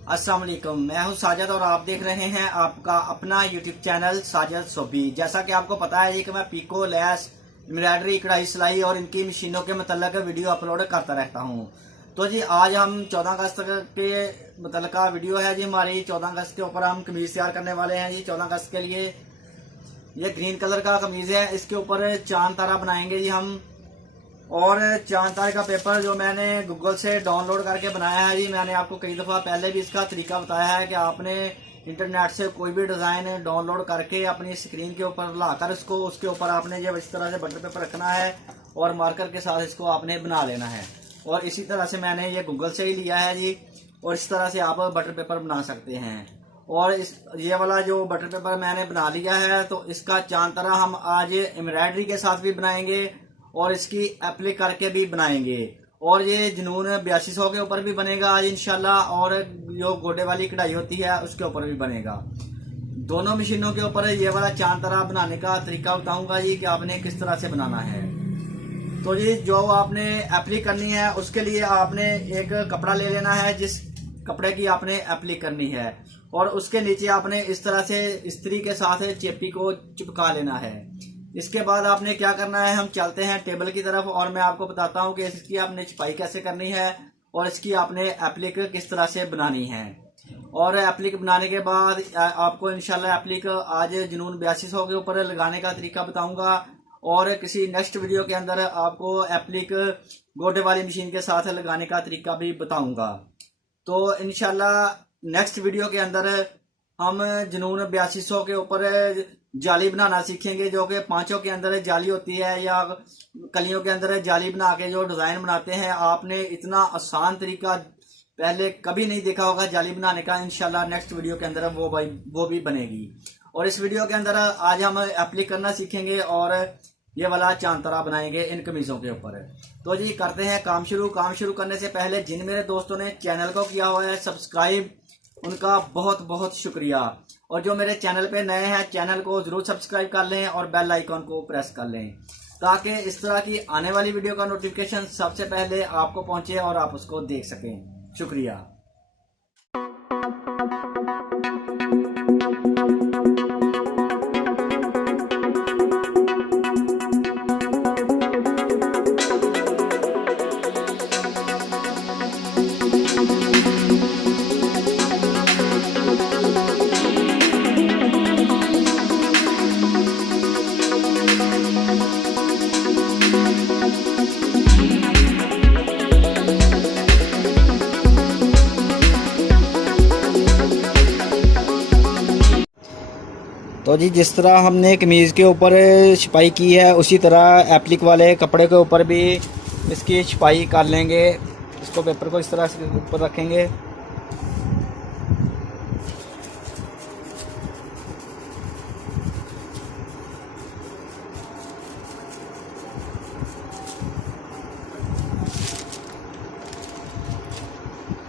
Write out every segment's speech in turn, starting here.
अस्सलाम वालेकुम, मैं हूं साजिद और आप देख रहे हैं आपका अपना यूट्यूब चैनल साजिद सोबी। जैसा कि आपको पता है कि मैं पीको, लैस, एम्ब्रॉयडरी, कढ़ाई, सिलाई और इनकी मशीनों के मतलब वीडियो अपलोड करता रहता हूं। तो जी आज हम 14 अगस्त के मतलब का वीडियो है जी हमारी। 14 अगस्त के ऊपर हम कमीज तैयार करने वाले हैं जी। 14 अगस्त के लिए ये ग्रीन कलर का कमीज है, इसके ऊपर चांद तारा बनाएंगे जी हम। और चांद तारे का पेपर जो मैंने गूगल से डाउनलोड करके बनाया है जी। मैंने आपको कई दफ़ा पहले भी इसका तरीका बताया है कि आपने इंटरनेट से कोई भी डिज़ाइन डाउनलोड करके अपनी स्क्रीन के ऊपर लाकर इसको उसके ऊपर आपने जब इस तरह से बटर पेपर रखना है और मार्कर के साथ इसको आपने बना लेना है। और इसी तरह से मैंने ये गूगल से ही लिया है जी। और इस तरह से आप बटर पेपर बना सकते हैं। और ये वाला जो बटर पेपर मैंने बना लिया है तो इसका चांद तारा हम आज एम्ब्रॉयडरी के साथ भी बनाएंगे और इसकी एप्लिक करके भी बनाएंगे। और ये जुनून 8200 के ऊपर भी बनेगा आज इंशाल्लाह। और जो गोडे वाली कढ़ाई होती है उसके ऊपर भी बनेगा। दोनों मशीनों के ऊपर ये वाला चांद तारा बनाने का तरीका बताऊंगा जी कि आपने किस तरह से बनाना है। तो जी जो आपने एप्लिक करनी है उसके लिए आपने एक कपड़ा ले लेना है जिस कपड़े की आपने एप्लिक करनी है। और उसके नीचे आपने इस तरह से इस्त्री के साथ चेपी को चिपका लेना है। इसके बाद आपने क्या करना है, हम चलते हैं टेबल की तरफ और मैं आपको बताता हूं कि इसकी आपने छपाई कैसे करनी है और इसकी आपने एप्लिक किस तरह से बनानी है। और एप्लिक बनाने के बाद आपको इंशाल्लाह एप्लिक आज जुनून 8200 के ऊपर लगाने का तरीका बताऊंगा। और किसी नेक्स्ट वीडियो के अंदर आपको एप्लिक गोडे वाली मशीन के साथ लगाने का तरीका भी बताऊंगा। तो इंशाल्लाह नेक्स्ट वीडियो के अंदर हम जुनून 8200 के ऊपर जाली बनाना सीखेंगे, जो कि पांचों के अंदर जाली होती है या कलियों के अंदर जाली बना के जो डिजाइन बनाते हैं। आपने इतना आसान तरीका पहले कभी नहीं देखा होगा जाली बनाने का। इंशाल्लाह नेक्स्ट वीडियो के अंदर वो भी बनेगी। और इस वीडियो के अंदर आज हम एप्लिक करना सीखेंगे और ये वाला चांद तारा बनाएंगे इन कमीजों के ऊपर। तो जी करते हैं काम शुरू। काम शुरू करने से पहले जिन मेरे दोस्तों ने चैनल को किया हुआ है सब्सक्राइब, उनका बहुत बहुत शुक्रिया। और जो मेरे चैनल पे नए हैं चैनल को जरूर सब्सक्राइब कर लें और बेल आइकॉन को प्रेस कर लें ताकि इस तरह की आने वाली वीडियो का नोटिफिकेशन सबसे पहले आपको पहुंचे और आप उसको देख सकें। शुक्रिया। तो जी जिस तरह हमने कमीज़ के ऊपर छपाई की है उसी तरह एप्लिक वाले कपड़े के ऊपर भी इसकी छपाई कर लेंगे। इसको पेपर को इस तरह से ऊपर रखेंगे।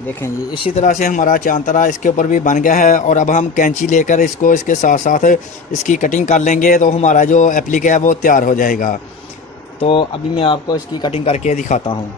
देखें जी इसी तरह से हमारा चांद तारा इसके ऊपर भी बन गया है। और अब हम कैंची लेकर इसको इसके साथ साथ इसकी कटिंग कर लेंगे तो हमारा जो एप्लिक है वो तैयार हो जाएगा। तो अभी मैं आपको इसकी कटिंग करके दिखाता हूँ।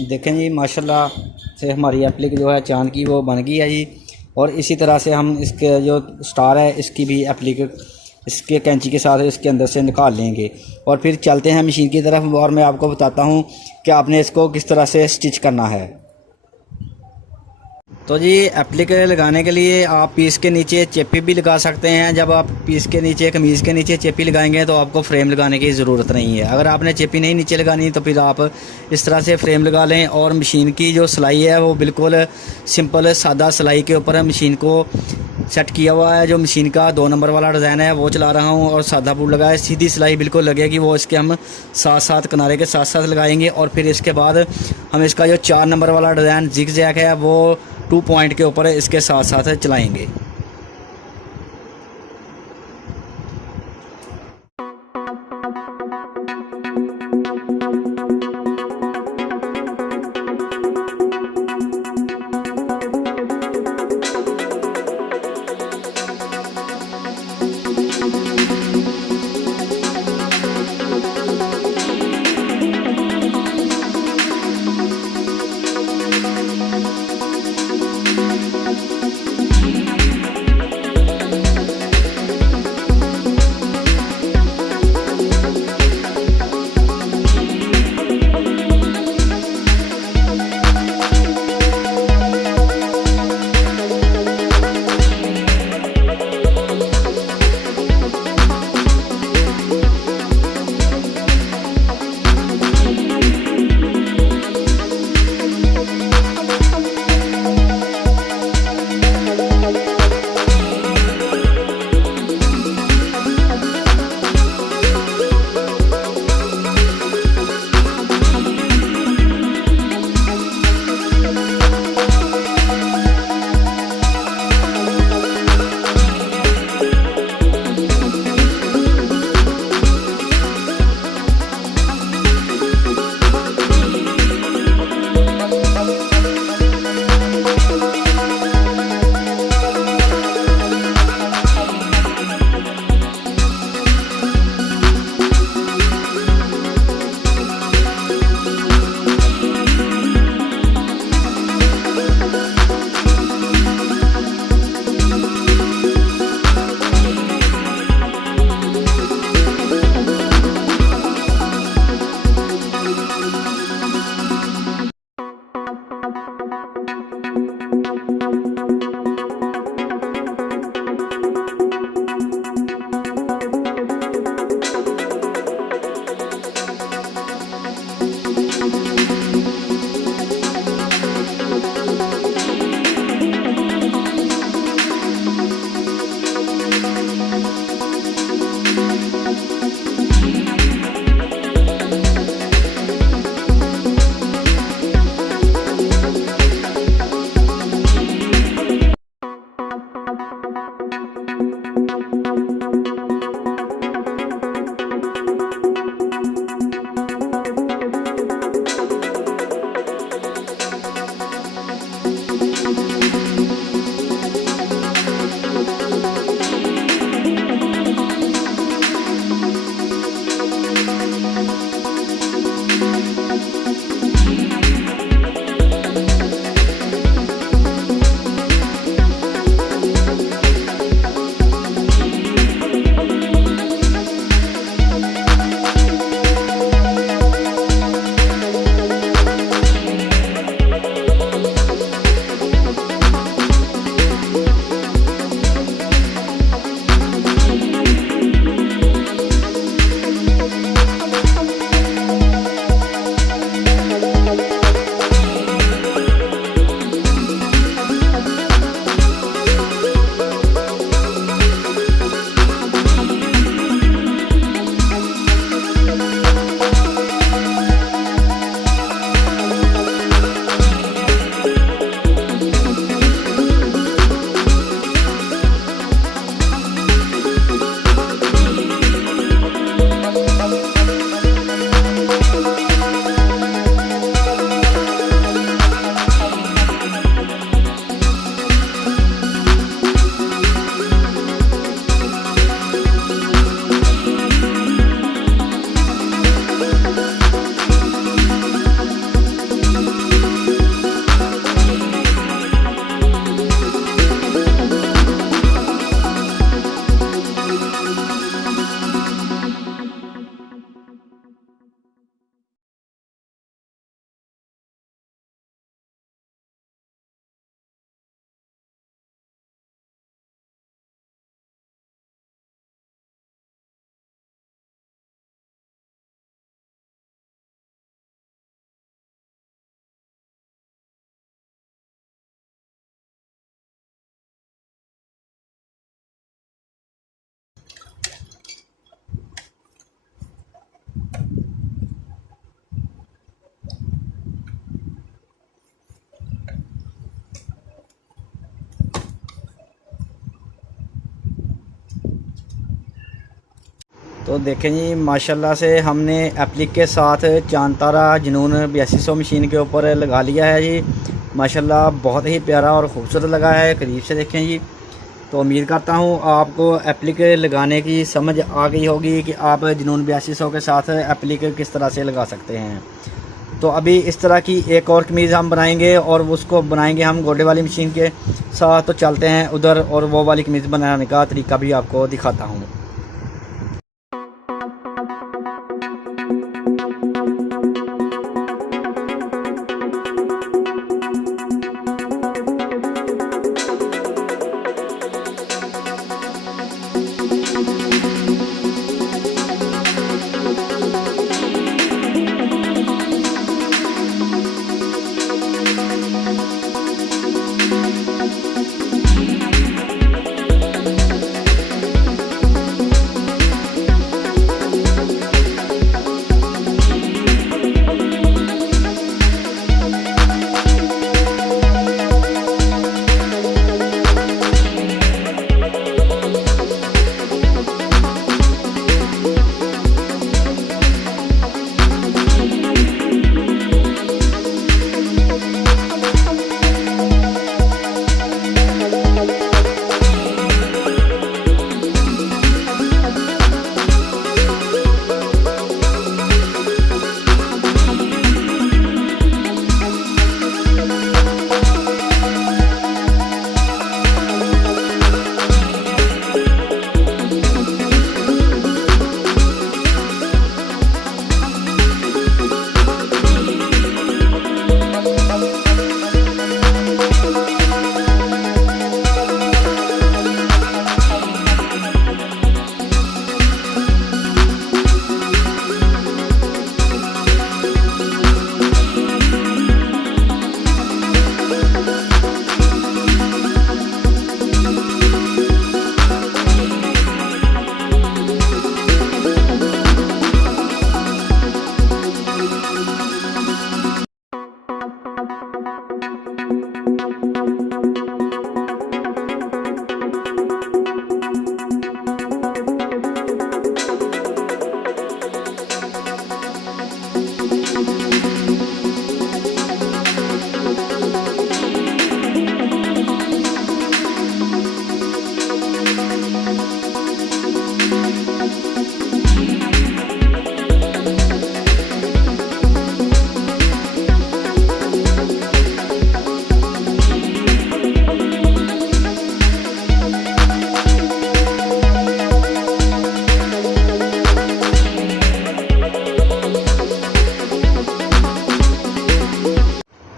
देखें जी माशाल्लाह से हमारी एप्लिक जो है चांद की वो बन गई है जी। और इसी तरह से हम इसके जो स्टार है इसकी भी एप्लिक इसके कैंची के साथ इसके अंदर से निकाल लेंगे। और फिर चलते हैं मशीन की तरफ और मैं आपको बताता हूँ कि आपने इसको किस तरह से स्टिच करना है। तो जी एप्लिक लगाने के लिए आप पीस के नीचे चेपी भी लगा सकते हैं। जब आप पीस के नीचे कमीज़ के नीचे चेपी लगाएंगे तो आपको फ्रेम लगाने की ज़रूरत नहीं है। अगर आपने चेपी नहीं नीचे लगानी तो फिर आप इस तरह से फ्रेम लगा लें। और मशीन की जो सिलाई है वो बिल्कुल सिंपल सादा सिलाई के ऊपर मशीन को सेट किया हुआ है। जो मशीन का 2 नंबर वाला डिज़ाइन है वो चला रहा हूँ और सादा बूट लगा है। सीधी सिलाई बिल्कुल लगेगी, वो इसके हम साथ साथ किनारे के साथ साथ लगाएंगे। और फिर इसके बाद हम इसका जो 4 नंबर वाला डिज़ाइन जिग जैक है वो 2 पॉइंट के ऊपर इसके साथ साथ चलाएंगे। तो देखें जी माशाल्लाह से हमने एप्लिक के साथ चांद तारा जुनून 8200 मशीन के ऊपर लगा लिया है जी। माशाल्लाह बहुत ही प्यारा और ख़ूबसूरत लगा है, करीब से देखें जी। तो उम्मीद करता हूँ आपको एप्लिक लगाने की समझ आ गई होगी कि आप जुनून 8200 के साथ एप्लिक किस तरह से लगा सकते हैं। तो अभी इस तरह की एक और कमीज़ हम बनाएंगे और उसको बनाएंगे हम गोडे वाली मशीन के साथ। तो चलते हैं उधर और वो वाली कमीज़ बनाने का तरीका भी आपको दिखाता हूँ।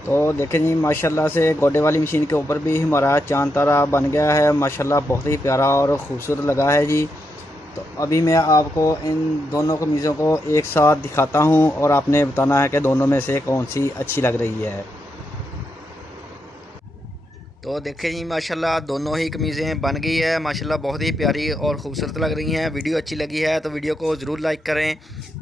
तो देखें जी माशाल्लाह से गोडे वाली मशीन के ऊपर भी हमारा चांद तारा बन गया है। माशाल्लाह बहुत ही प्यारा और ख़ूबसूरत लगा है जी। तो अभी मैं आपको इन दोनों कमीज़ों को एक साथ दिखाता हूँ और आपने बताना है कि दोनों में से कौन सी अच्छी लग रही है। तो देखें जी माशाल्लाह दोनों ही कमीज़ें बन गई है। माशाल्लाह बहुत ही प्यारी और ख़ूबसूरत लग रही हैं। वीडियो अच्छी लगी है तो वीडियो को ज़रूर लाइक करें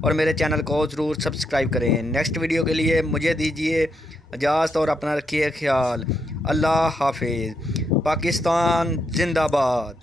और मेरे चैनल को ज़रूर सब्सक्राइब करें। नेक्स्ट वीडियो के लिए मुझे दीजिए इजाज़त और अपना रखिए ख्याल। अल्लाह हाफिज़। पाकिस्तान जिंदाबाद।